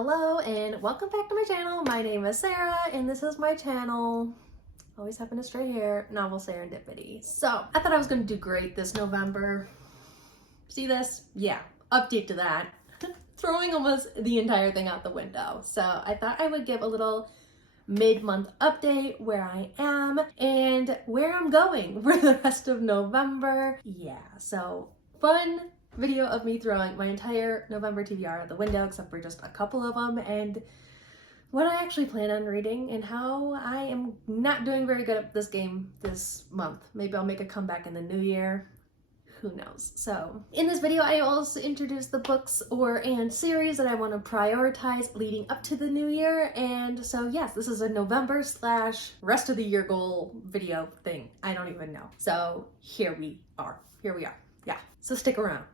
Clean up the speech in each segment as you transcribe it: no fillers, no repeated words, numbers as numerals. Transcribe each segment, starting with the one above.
Hello and welcome back to my channel. My name is Sarah and this is my channel. Always having a straight hair, novel Sarah-ndipity. So I thought I was gonna do great this November. See this? Yeah, update to that. Throwing almost the entire thing out the window. So I thought I would give a little mid-month update where I am and where I'm going for the rest of November. Yeah, so fun video of me throwing my entire November TBR out the window except for just a couple of them, and what I actually plan on reading and how I am not doing very good at this game this month. Maybe I'll make a comeback in the new year. Who knows? So in this video I also introduce the books and series that I want to prioritize leading up to the new year. And so yes, this is a November / rest of the year goal video thing. I don't even know. So here we are. Yeah, so stick around.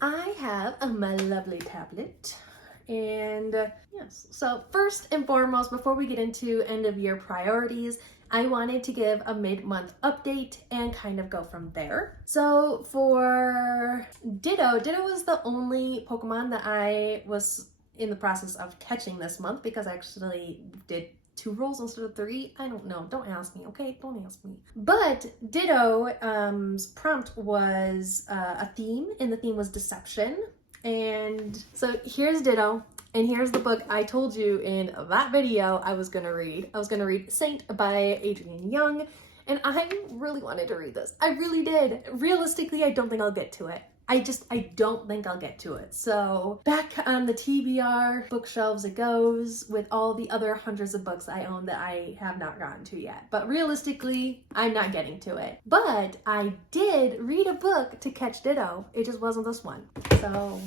I have my lovely tablet, and yes, so first and foremost, before we get into end of year priorities, I wanted to give a mid-month update and kind of go from there. So for Ditto was the only Pokemon that I was in the process of catching this month because I actually did 2 rolls instead of 3. I don't know. Don't ask me, okay? Don't ask me. But Ditto's prompt was a theme, and the theme was deception. And so here's Ditto, and here's the book I told you in that video I was gonna read. I was gonna read Saint by Adrienne Young, and I really wanted to read this. I really did. Realistically, I don't think I'll get to it. I don't think I'll get to it. So back on the TBR bookshelves it goes with all the other hundreds of books I own that I have not gotten to yet. But realistically, I'm not getting to it. But I did read a book to catch Ditto. It just wasn't this one. So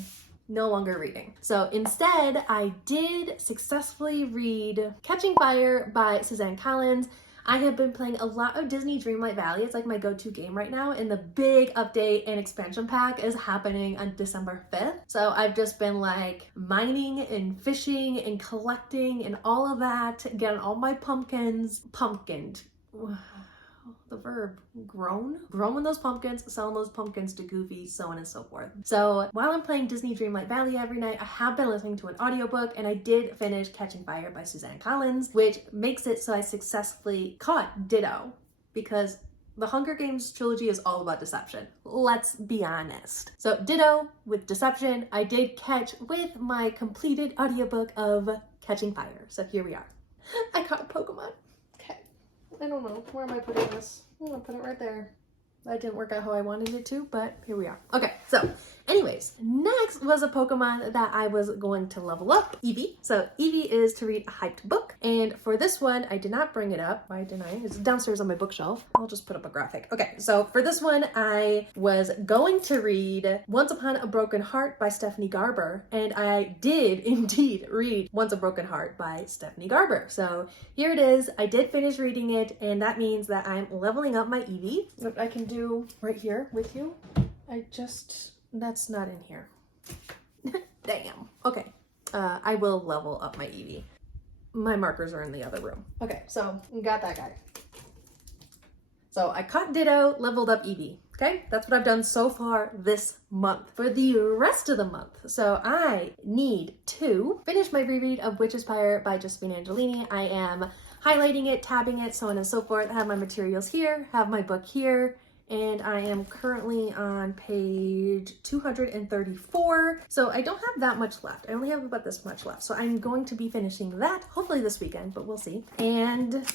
no longer reading. So instead, I did successfully read Catching Fire by Suzanne Collins. I have been playing a lot of Disney Dreamlight Valley. It's like my go-to game right now, and the big update and expansion pack is happening on December 5th. So I've just been like mining and fishing and collecting and all of that, getting all my pumpkined. The verb, growing those pumpkins, selling those pumpkins to Goofy, so on and so forth. So while I'm playing Disney Dreamlight Valley every night, I have been listening to an audiobook, and I did finish Catching Fire by Suzanne Collins, which makes it so I successfully caught Ditto, because the Hunger Games trilogy is all about deception. Let's be honest. So Ditto with deception, I did catch with my completed audiobook of Catching Fire. So here we are. I caught a Pokemon. I don't know. Where am I putting this? I'm gonna put it right there. That didn't work out how I wanted it to, but here we are. Okay, so anyways, next was a Pokemon that I was going to level up, Eevee. So Eevee is to read a hyped book, and for this one, I did not bring it up. Why didn't I? It's downstairs on my bookshelf. I'll just put up a graphic. Okay, so for this one, I was going to read Once Upon a Broken Heart by Stephanie Garber, and I did indeed read Once a Broken Heart by Stephanie Garber. So here it is. I did finish reading it, and that means that I'm leveling up my Eevee. What I can do right here with you, that's not in here. Damn. Okay. I will level up my Eevee. My markers are in the other room. Okay, so got that guy. So I caught Ditto, leveled up Eevee. Okay, that's what I've done so far this month. For the rest of the month, so I need to finish my reread of Witch's Pyre by Josephine Angelini. I am highlighting it, tabbing it, so on and so forth. I have my materials here, have my book here, and I am currently on page 234. So I don't have that much left. I only have about this much left. So I'm going to be finishing that hopefully this weekend, but we'll see. And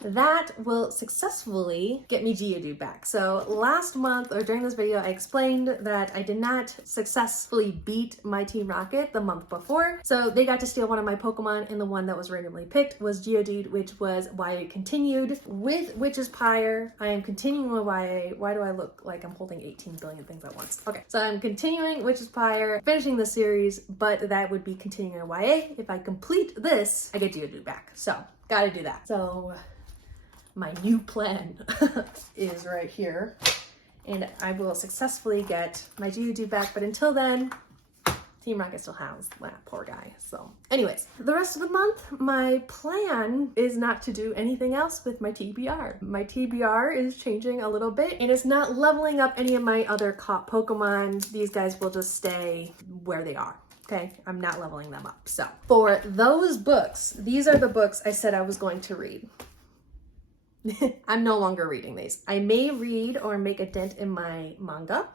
that will successfully get me Geodude back. So last month, or during this video, I explained that I did not successfully beat my Team Rocket the month before. So they got to steal one of my Pokemon, and the one that was randomly picked was Geodude, which was why I continued with Witch's Pyre. I am continuing with YA. Why do I look like I'm holding 18 billion things at once? Okay, so I'm continuing Witch's Pyre, finishing the series, but that would be continuing in YA. If I complete this, I get Geodude back. So gotta do that. So my new plan is right here, and I will successfully get my Geodude back, but until then, Team Rocket still has that poor guy. So anyways, the rest of the month, my plan is not to do anything else with my TBR. My TBR is changing a little bit, and it's not leveling up any of my other caught Pokemon. These guys will just stay where they are. Okay, I'm not leveling them up. So for those books, these are the books I said I was going to read. I'm no longer reading these. I may read or make a dent in my manga,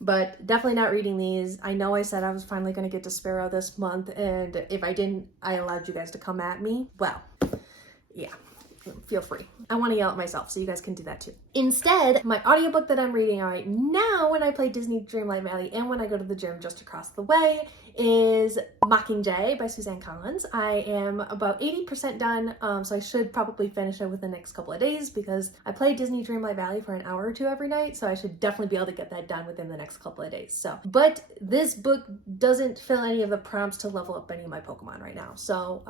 but definitely not reading these. I know I said I was finally going to get to Sparrow this month, and if I didn't, I allowed you guys to come at me. Well, yeah, feel free. I want to yell at myself, so you guys can do that too. Instead, my audiobook that I'm reading right now when I play Disney Dreamlight Valley and when I go to the gym just across the way is Mockingjay by Suzanne Collins. I am about 80% done, so I should probably finish it within the next couple of days because I play Disney Dreamlight Valley for an hour or two every night, so I should definitely be able to get that done within the next couple of days. So, but this book doesn't fill any of the prompts to level up any of my Pokemon right now. So,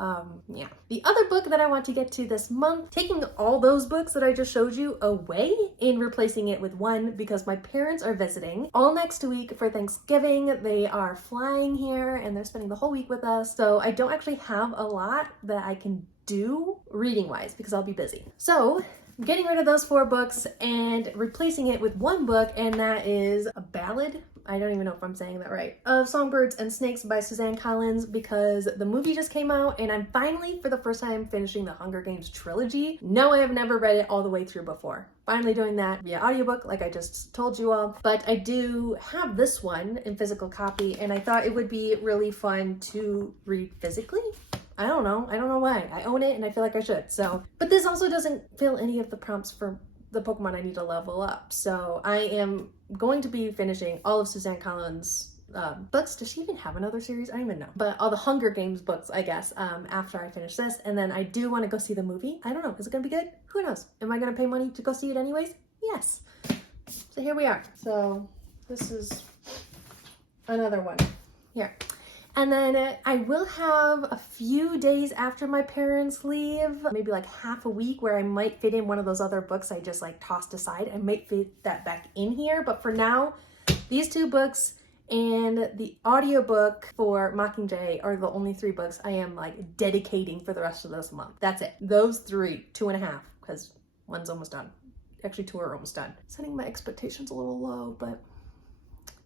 yeah. The other book that I want to get to this month, taking all those books that I just showed you away and replacing it with one because my parents are visiting all next week for Thanksgiving. They are flying here and they're spending the whole week with us. So I don't actually have a lot that I can do reading wise because I'll be busy. So I'm getting rid of those 4 books and replacing it with one book, and that is a ballad. I don't even know if I'm saying that right, of Songbirds and Snakes by Suzanne Collins because the movie just came out and I'm finally, for the first time, finishing the Hunger Games trilogy. No, I have never read it all the way through before. Finally doing that via audiobook, like I just told you all. But I do have this one in physical copy, and I thought it would be really fun to read physically. I don't know why. I own it and I feel like I should. So, but this also doesn't fill any of the prompts for the Pokemon I need to level up. So I am going to be finishing all of Suzanne Collins' books. Does she even have another series? I don't even know. But all the Hunger Games books, I guess, after I finish this. And then I do want to go see the movie. I don't know. Is it going to be good? Who knows? Am I going to pay money to go see it anyways? Yes. So here we are. So this is another one. Here. And then I will have a few days after my parents leave, maybe like half a week, where I might fit in one of those other books I just like tossed aside. I might fit that back in here, but for now, these 2 books and the audiobook for Mockingjay are the only 3 books I am like dedicating for the rest of this month. That's it. Those 3, 2.5, because one's almost done. Actually, 2 are almost done. Setting my expectations a little low, but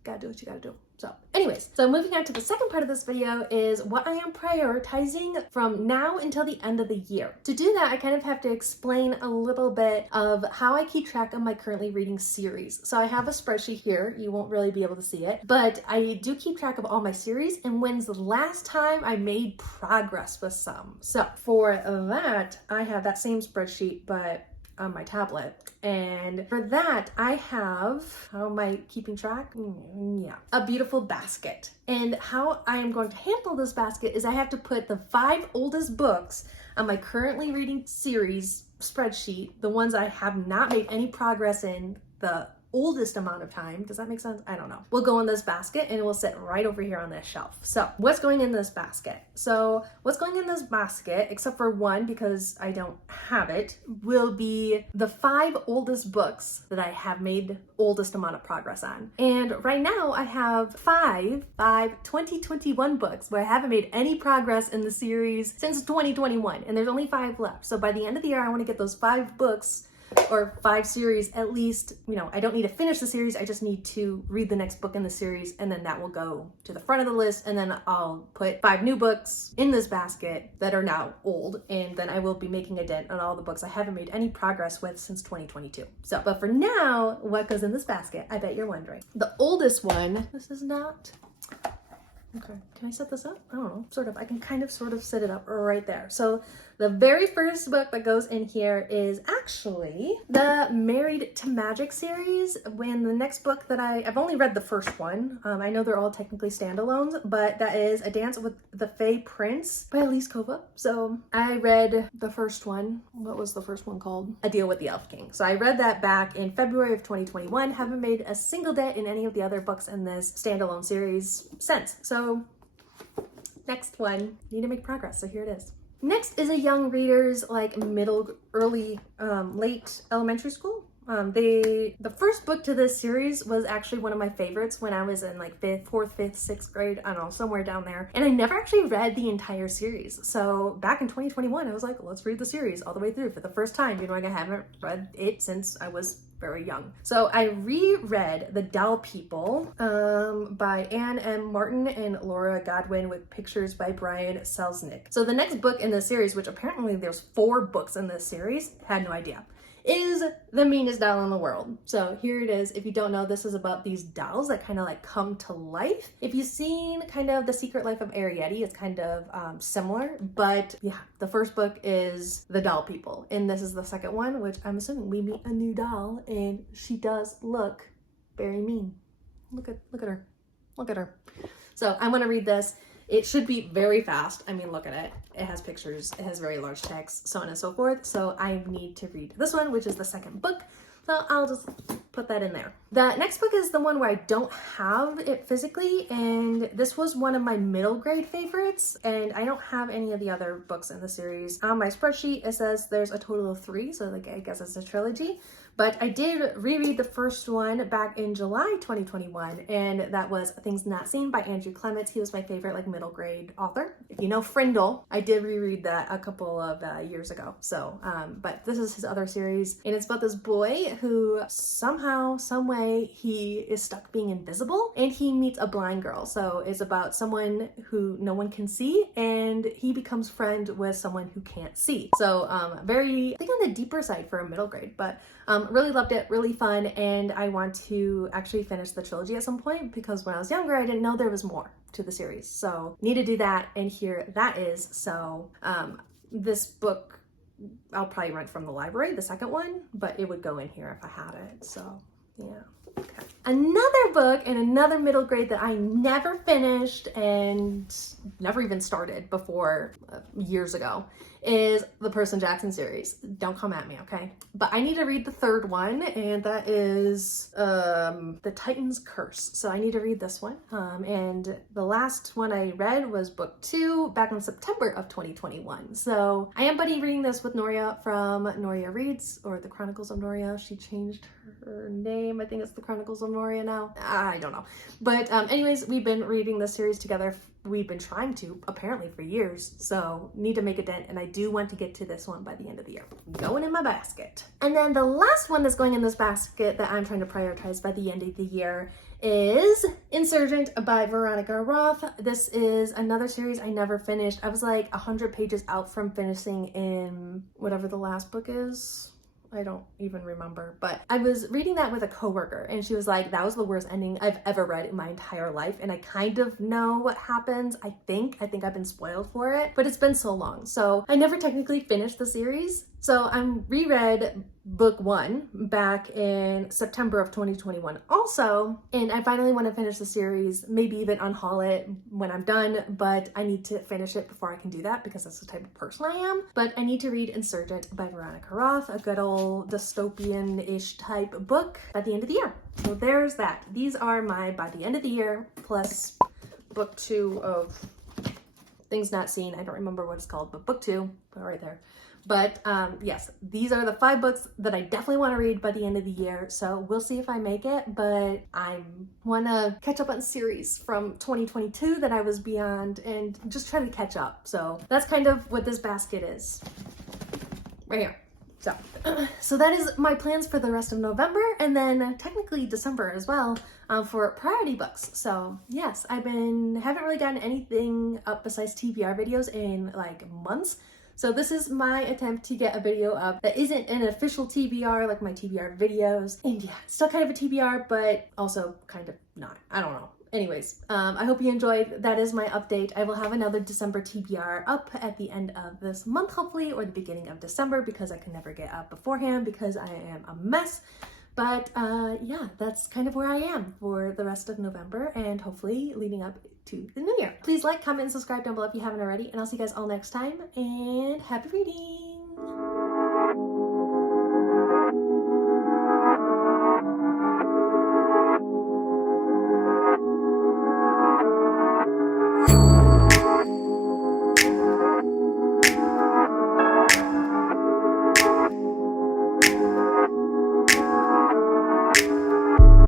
gotta do what you gotta do. So anyways, so moving on to the second part of this video is what I am prioritizing from now until the end of the year. To do that, I kind of have to explain a little bit of how I keep track of my currently reading series. So I have a spreadsheet here. You won't really be able to see it, but I do keep track of all my series and when's the last time I made progress with some. So for that, I have that same spreadsheet, but on my tablet. And for that, I have, how am I keeping track? Yeah, a beautiful basket. And how I am going to handle this basket is I have to put the 5 oldest books on my currently reading series spreadsheet, the ones I have not made any progress in the oldest amount of time. Does that make sense? I don't know. We'll go in this basket and it will sit right over here on this shelf. So what's going in this basket? So what's going in this basket, except for one because I don't have it, will be the 5 oldest books that I have made oldest amount of progress on. And right now I have 5 2021 books where I haven't made any progress in the series since 2021, and there's only 5 left. So by the end of the year, I want to get those 5 books or 5 series at least. You know, I don't need to finish the series, I just need to read the next book in the series, and then that will go to the front of the list, and then I'll put 5 new books in this basket that are now old, and then I will be making a dent on all the books I haven't made any progress with since 2022. So, but for now, what goes in this basket? I bet you're wondering. The oldest one, this is not... Okay, can I set this up? I don't know, sort of. I can kind of sort of set it up right there. So the very first book that goes in here is actually the Married to Magic series. When the next book that I've only read the first one. I know they're all technically standalones, but that is A Dance with the Fey Prince by Elise Kova. So I read the first one. What was the first one called? A Deal with the Elf King. So I read that back in February of 2021. Haven't made a single dent in any of the other books in this standalone series since. So next one, need to make progress, so here it is. Next is a young reader's like middle, early, late elementary school. The first book to this series was actually one of my favorites when I was in like 4th, 5th, 6th grade, I don't know, somewhere down there. And I never actually read the entire series. So back in 2021, I was like, let's read the series all the way through for the first time. You know, like I haven't read it since I was very young. So I reread The Doll People by Anne M. Martin and Laura Godwin with pictures by Brian Selznick. So the next book in this series, which apparently there's 4 books in this series, had no idea, is The Meanest Doll in the World. So here it is. If you don't know, this is about these dolls that kind of like come to life. If you've seen kind of The Secret Life of Arietti, it's kind of similar, but yeah, the first book is The Doll People, and this is the second one, which I'm assuming we meet a new doll, and she does look very mean. Look at her. Look at her. So I'm gonna read this. It should be very fast. I mean, look at it. It has pictures, it has very large text, so on and so forth. So I need to read this one, which is the second book. So I'll just put that in there. The next book is the one where I don't have it physically, and this was one of my middle grade favorites, and I don't have any of the other books in the series. On my spreadsheet, it says there's a total of 3, so like I guess it's a trilogy. But I did reread the first one back in July 2021, and that was Things Not Seen by Andrew Clements. He was my favorite like middle grade author. If you know Frindle, I did reread that a couple of years ago. So, but this is his other series, and it's about this boy who somehow, some way, he is stuck being invisible, and he meets a blind girl. So it's about someone who no one can see, and he becomes friend with someone who can't see. So very, I think on the deeper side for a middle grade, but really loved it, really fun, and I want to actually finish the trilogy at some point because when I was younger, I didn't know there was more to the series. So need to do that, and here that is. So this book, I'll probably rent from the library, the second one, but it would go in here if I had it. So yeah. Okay. Another book in another middle grade that I never finished and never even started before years ago is the Percy Jackson series. Don't come at me, okay? But I need to read the third one, and that is The Titan's Curse. So I need to read this one. And the last one I read was book 2 back in September of 2021. So I am buddy reading this with Noria from Noria Reads, or The Chronicles of Noria. She changed her name. I think it's The Chronicles of Noria now. I don't know. But anyways, we've been reading this series together. We've been trying to, apparently, for years, so need to make a dent, and I do want to get to this one by the end of the year. Going in my basket. And then the last one that's going in this basket that I'm trying to prioritize by the end of the year is Insurgent by Veronica Roth. This is another series I never finished. I was like 100 pages out from finishing in whatever the last book is. I don't even remember, but I was reading that with a coworker, and she was like, that was the worst ending I've ever read in my entire life, and I kind of know what happens. I think I've been spoiled for it, but it's been so long, so I never technically finished the series. So I'm reread book 1 back in September of 2021 also, and I finally want to finish the series, maybe even unhaul it when I'm done, but I need to finish it before I can do that because that's the type of person I am. But I need to read Insurgent by Veronica Roth, a good old dystopian-ish type book by the end of the year. So there's that. These are my by the end of the year plus book 2 of Things Not Seen. I don't remember what it's called, but book 2, put it right there. But yes, these are the 5 books that I definitely want to read by the end of the year. So we'll see if I make it, but I want to catch up on series from 2022 that I was beyond and just try to catch up. So that's kind of what this basket is right here. So that is my plans for the rest of November, and then technically December as well for priority books. So yes, haven't really gotten anything up besides TBR videos in like months. So this is my attempt to get a video up that isn't an official TBR like my TBR videos. And yeah, still kind of a TBR, but also kind of not. I don't know. Anyways, I hope you enjoyed. That is my update. I will have another December TBR up at the end of this month, hopefully, or the beginning of December, because I can never get up beforehand because I am a mess. But yeah, that's kind of where I am for the rest of November and hopefully leading up to the new year. Please like, comment, and subscribe down below if you haven't already, and I'll see you guys all next time, and happy reading!